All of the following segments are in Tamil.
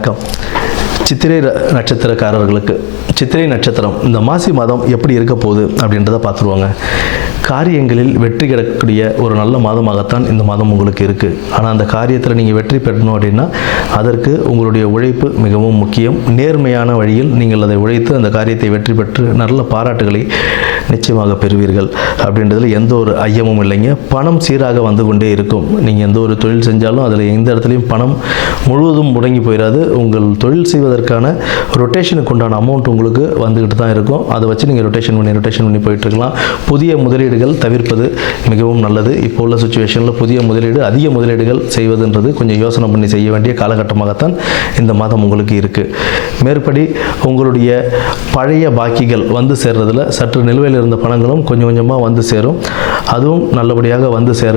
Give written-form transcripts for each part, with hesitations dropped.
வணக்கம். சித்திரை நட்சத்திரக்காரர்களுக்கு சித்திரை நட்சத்திரம் இந்த மாசி மாதம் எப்படி இருக்க போகுது அப்படின்றத பார்த்துருவாங்க. காரியங்களில் வெற்றி கிடைக்கக்கூடிய ஒரு நல்ல மாதமாகத்தான் இந்த மாதம் உங்களுக்கு இருக்குது. ஆனால் அந்த காரியத்தில் நீங்கள் வெற்றி பெறணும் அப்படின்னா அதற்கு உங்களுடைய உழைப்பு மிகவும் முக்கியம். நேர்மையான வழியில் நீங்கள் அதை உழைத்து அந்த காரியத்தை வெற்றி பெற்று நல்ல பாராட்டுகளை நிச்சயமாக பெறுவீர்கள் அப்படின்றதுல எந்த ஒரு ஐயமும் இல்லைங்க. பணம் சீராக வந்து கொண்டே இருக்கும். நீங்கள் எந்த ஒரு தொழில் செஞ்சாலும் அதில் எந்த இடத்துலையும் பணம் முழுவதும் முடங்கி போயிடாது. உங்கள் தொழில் செய்வதற்கான ரொட்டேஷனுக்கு உண்டான அமௌண்ட் உங்களுக்கு வந்துக்கிட்டு தான் இருக்கும். அதை வச்சு நீங்கள் ரொட்டேஷன் பண்ணி போயிட்டுருக்கலாம். புதிய முதலீடுகள் தவிர்ப்பது மிகவும் நல்லது. இப்போ உள்ள சுச்சுவேஷனில் அதிக முதலீடுகள் செய்வதுன்றது கொஞ்சம் யோசனை பண்ணி செய்ய வேண்டிய காலகட்டமாகத்தான் இந்த மாதம் உங்களுக்கு இருக்குது. மேற்படி உங்களுடைய பழைய பாக்கிகள் வந்து சேர்றதுல சற்று நிலுவையில் இருந்த பணங்களும் கொஞ்சம் கொஞ்சமாக வந்து சேரும். அதுவும் நல்லபடியாக வந்து சேர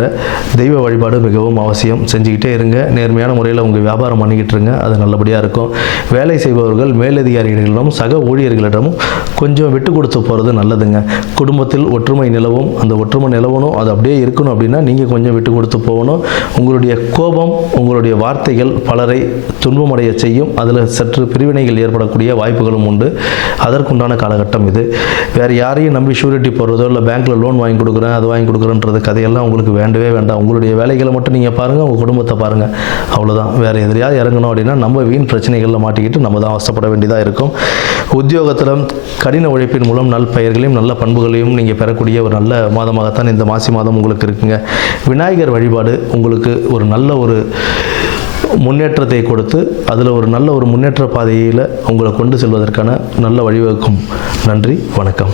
தெய்வ வழிபாடு மிகவும் அவசியம். செஞ்சுக்கிட்டே இருங்க. நேர்மையான முறையில் உங்கள் வியாபாரம் பண்ணிக்கிட்டு இருங்க. அது நல்லபடியாக இருக்கும். வேலை செய்பவர்கள் மேலதிகாரிகளிடம் சக ஊழியர்களிடமும் கொஞ்சம் விட்டு கொடுத்து போகிறது நல்லதுங்க. குடும்பத்தில் ஒற்றுமை நிலவும். அந்த ஒற்றுமை நிலவணும், அது அப்படியே இருக்கணும் அப்படின்னா நீங்கள் கொஞ்சம் விட்டு கொடுத்து போகணும். உங்களுடைய கோபம், உங்களுடைய வார்த்தைகள் பலரை துன்பமடைய செய்யும். அதில் சற்று பிரிவினைகள் ஏற்படக்கூடிய வாய்ப்புகளும் உண்டு. அதற்குண்டான காலகட்டம் இது. வேறு யாரையும் நம்பி ஷூரிட்டி போடுறதோ இல்லை பேங்க்கில் லோன் வாங்கி கொடுக்குறேன் அது வாங்கி கொடுக்குறேன்றது கதையெல்லாம் உங்களுக்கு வேண்டவே வேண்டாம். உங்களுடைய வேலைகளை மட்டும் நீங்கள் பாருங்கள், உங்கள் குடும்பத்தை பாருங்கள். அவ்வளோதான். வேறு எதிரையாவது இறங்கணும் அப்படின்னா நம்ம வீண் பிரச்சனைகளில் மாட்டிக்கிட்டு நம்ம தான் அவசப்பட வேண்டியதாக இருக்கும். உத்தியோகத்தில் கடின உழைப்பின் மூலம் நல் பெயர்களையும் நல்ல பண்புகளையும் நீங்கள் பெறக்கூடிய ஒரு நல்ல மாதமாகத்தான் இந்த மாசி மாதம் உங்களுக்கு இருக்குங்க. விநாயகர் வழிபாடு உங்களுக்கு ஒரு நல்ல ஒரு முன்னேற்றத்தை கொடுத்து அதில் ஒரு நல்ல ஒரு முன்னேற்ற பாதையில் உங்களை கொண்டு செல்வதற்கான நல்ல வழிவகுக்கும். நன்றி, வணக்கம்.